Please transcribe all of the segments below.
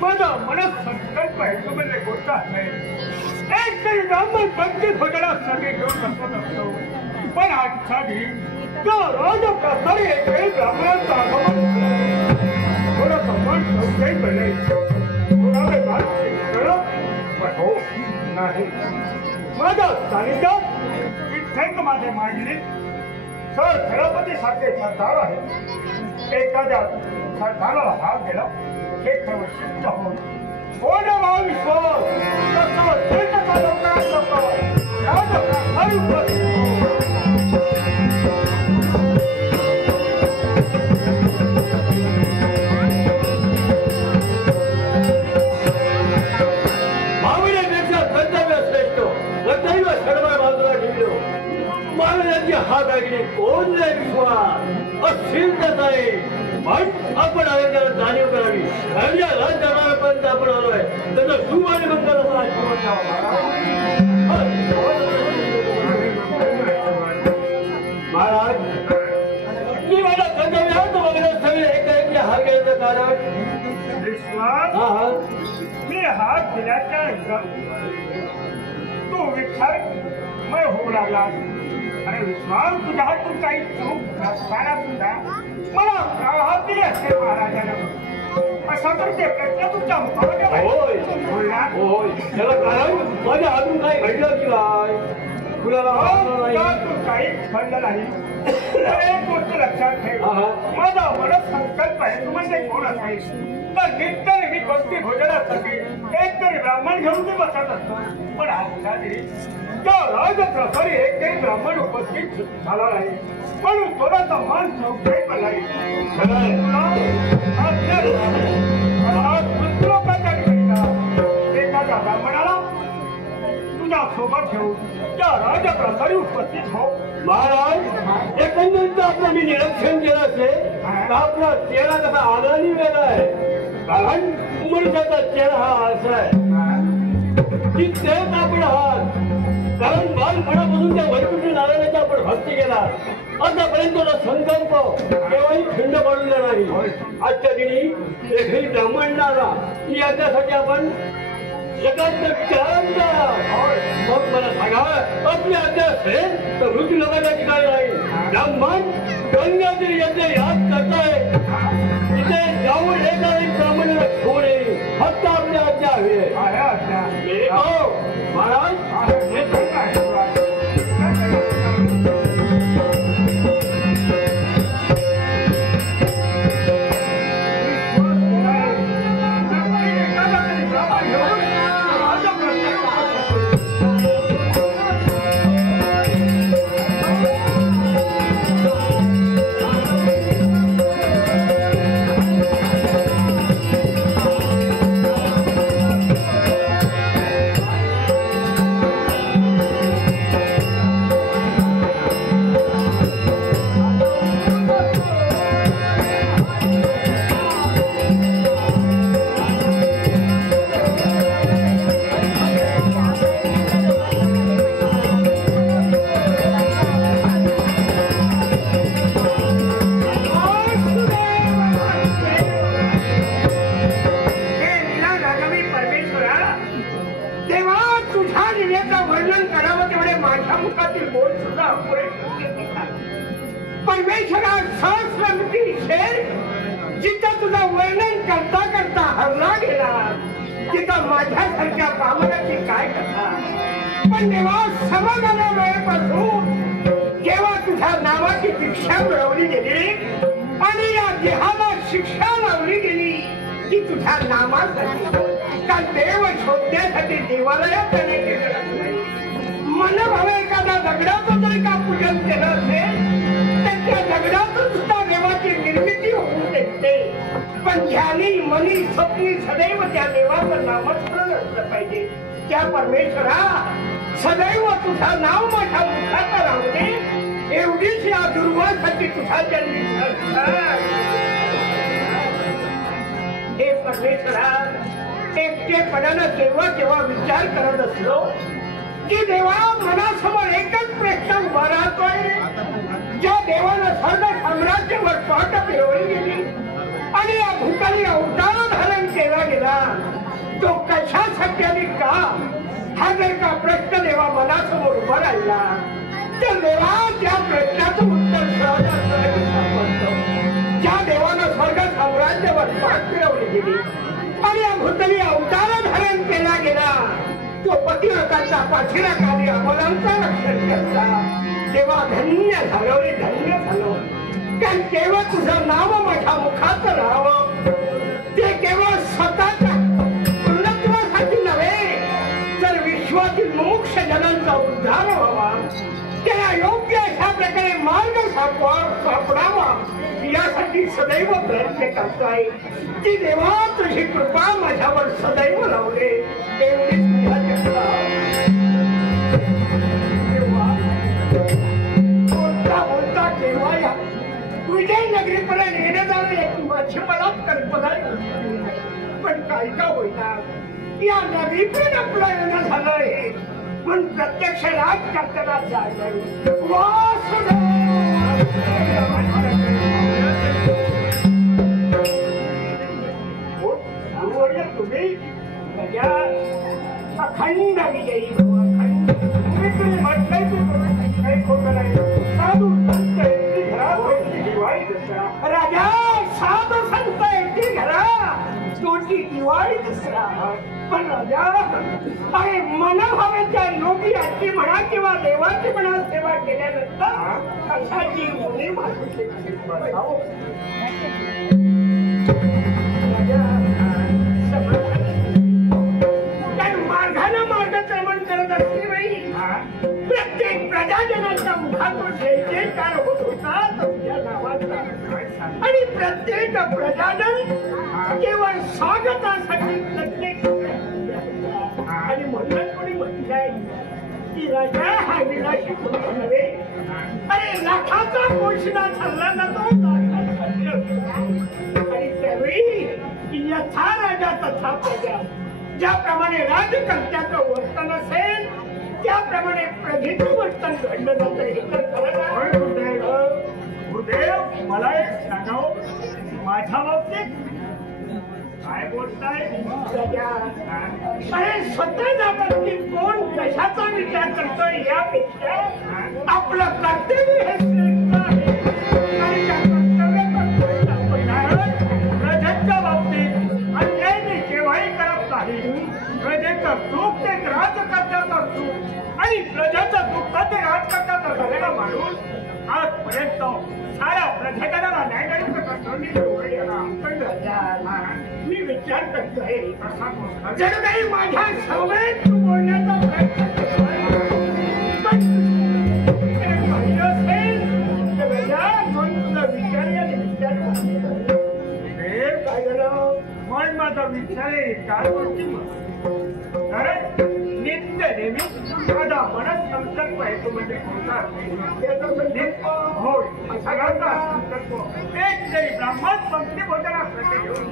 माझा मनात संकल्प आहे तुम्हाला गोष्ट आहे एक तरी ब्राह्मण पंक्ती भोजनासाठी घेऊन बसत असतो पण आजच्या दिवशी तो रोज प्रसारी एक वेळी ब्राह्मणांचं आगमन थोडं सन्मान सौख्याही पडले थोडा वेळ पण हो नाही माझ्या सानिध्यात विठ्ठल माझे मांडली सर छत्रपती सारखे सरदार आहे एखाद्या सरदाराला भाग गेला हे सर्व सिद्ध होऊन कोण भाव विश्वास हात आगीने कोण नाही विश्वास असील आहे पण आपण त्याला जाणीव करावी राज्यापर्यंत आपण आलोय त्याचा शुभ आणि मंगल असा आशीर्वाद द्यावा महाराज मी माझ्या कर्तव्यात बघण्यात सगळे एकाएकी हात घेण्याचं कारण विश्वास मी हात दिल्याच्या तू विचारमय होऊ लागला अरे विश्वास तुझ्या हातून काही चूक नसताना सुद्धा मला प्रवाहात दिले असते महाराजांना असा तर ते प्रश्न तुमच्या मुखावर होय त्याला कारण माझ्या हातून काही घडलं की काय तुला काही घडलं नाही एक गोष्ट लक्षात ठेव माझा मनस संकल्प आहे तू म्हणजे कोण असायची तर नित्य मी कोणती भोजनासाठी एक तरी ब्राह्मण घेऊन मी बसत असतो पण आजच्या दिवशी प्रसारी एक काही ब्राह्मण उपस्थित झाला नाही म्हणून थोडासा मान सौख्याही पडला एखाद्या ब्राह्मणाला तुझ्या सोबत घेऊन त्या राजप्रसारी उपस्थित हो महाराज एकंदरीत आपलं मी निरीक्षण केलं असेल तर आपला चेहरा कसा आदराने वेगळा आहे कारण मनुष्याचा चेहरा हा असा आहे की तेच आपण आहात कारण बालपणापासून त्या वैकुंठी नारायणाची आपण भक्ती केला आतापर्यंत संकल्प केव्हाही खंड पडून नाही आजच्या दिनी एकही ब्राह्मण आला की याच्यासाठी आपण मग मला सांगा आपली आज्ञा असेल तर मृत्यू लोकांच्या ठिकाणी नाही ब्राह्मण गंगाधरी यज्ञ याद करताय तिथे जाऊन एका ब्राह्मणाला घेऊन येईल फक्त आपली आज्ञा हवी महाराज जिथं तुझा वर्णन करता करता हरला गेला तिथं माझ्यासारख्या ब्राह्मणाची काय कथा पण तेव्हा समजल्या वेळेपासून जेव्हा तुझ्या नावाची शिक्षा मिळवली गेली आणि या देहाला शिक्षा लावली गेली की तुझ्या नामासाठी का देव शोधण्यासाठी देवालयात जाण्याची गरज नाही मन भावे एखादा दगडाचं जरी का पूजन केलं असेल तर त्या दगडातून सुद्धा देवाची निर्मिती होऊ शकते पण ध्यानी मनी स्वप्नी सदैव त्या देवाचं नामस्मरण असलं पाहिजे त्या परमेश्वरा सदैव तुझं नाव माझ्या मुखात राहू दे एवढीच या दुर्वासाठी तुझा जन्मी हे परमेश्वरा एकटेपणानं तेव्हा तेव्हा विचार करत असलो की देवा मनासमोर एकच प्रश्न उभा राहतोय ज्या देवानं सर्व साम्राज्यावर पाठ फिरवली गेली मनासमोर उभा राहिला तर देवा त्या प्रश्नाचं उत्तर सहज सापडतं. ज्या देवानं स्वर्ग साम्राज्यावर पाठ फिरवली गेली आणि या भूतली अवतार धारण केला गेला तो पतिव्रताचा पाठीराखाली अमलांचा रक्षण करता. तेव्हा धन्य झालो रे धन्य झालो. कारण केवळ तुझं नाव माझ्या मुखात राहावं ते केवळ स्वतःच्या पूर्णत्वासाठी नव्हे तर विश्वातील मोक्ष जनांचा उद्धार व्हावा त्याला योग्य अशा प्रकारे मार्ग सापडावा यासाठी सदैव प्रयत्न करतोय. ती देवा तुझी कृपा माझ्यावर सदैव लावले एवढीच तुझ्या चक्रा. बोलता बोलता केव्हा या विजयनगरीपर्यंत येणे जाणे एक माझी मला कल्पना पण काही का होईना या नगरीकडे आपलं येणं झालंय पण प्रत्यक्ष राज करताना जायचं. तुम्ही अखंड विजयी अखंड तुम्ही म्हटलंय की काही खोटं नाही. साधू संत एकटी घरा दिवाळी दसरा राजा साधू संत एकटी घरा तोची दिवाळी दसरा. पण राजा अरे मनभावाच्या योगी याची म्हणा किंवा देवाची म्हणा सेवा केल्यानंतर अशाची मुली माणूस मार्गाने मार्गक्रमण करत असते प्रत्येक प्रजाजनाच्या मुखातून जयकार होत होता तुमच्या नावाचा आणि प्रत्येक प्रजाजन केवळ स्वागतासाठी प्रत्येक आणि म्हणून कोणी म्हटलंय की राजा हा विलाशी कोणी नव्हे. अरे लाखाचा पोषणा ठरला जातो आणि त्यावेळी यथा राजा तथा प्रजा. ज्याप्रमाणे राजकर्त्याचं वर्तन असेल त्याप्रमाणे प्रजेचं वर्तन घडलं जातं. हे तर गुरुदेव मला एक सांगावं माझ्या बाबतीत काय बोलताय. अरे स्वतःच्या बाबतीत कोण कशाचा विचार करतोय यापेक्षा आपलं कर्तव्य हे श्रेष्ठ आहे आणि त्या कर्तव्य प्रजेच्या बाबतीत अन्याय केव्हाही करत नाही. प्रजेचं सुख ते राजकर्त्याचं सुख आणि प्रजेचं दुःख ते राजकर्त्याचं झालेला माणूस आजपर्यंत साऱ्या प्रजेला न्याय मी विचार करतोय जर काही माझ्या सवयीत तू बोलण्याचा प्रयत्न मन माझा विचार आहे काय गोष्टी नित्य नेहमी माझा मनस संकल्प आहे तो म्हणजे सगळ्यांचा संकल्प एक तरी ब्राह्मण पंक्ती भोजनासाठी घेऊन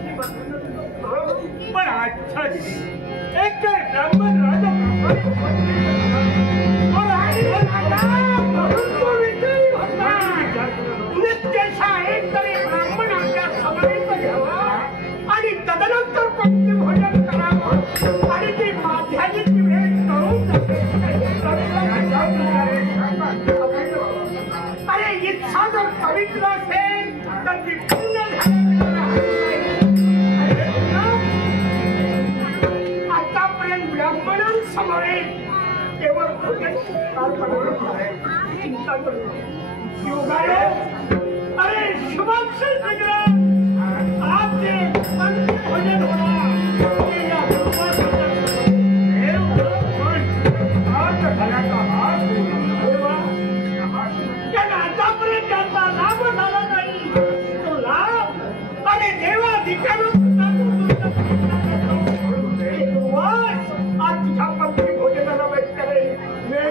पण आजच्या एक तरी ब्राह्मण राजा नित्यशा एक तरी ब्राह्मण आपल्या समावेश घ्यावा आणि तदनंतर पंक्ती भोजन करावं आणि ती माध्याची वेळ करून अरे इच्छा जर पवित्र असेल तर ती पूर्ण आतापर्यंत ब्राह्मणांसमोरील केवळ चिंता करू योगायो अरे शुभाक्षर आज जे भोजन होणार आतापर्यंत ज्यांचा लाभ झाला नाही तो लाभ आणि आज तुझ्या पंक्ती भोजनाला वेळ करेल वेळ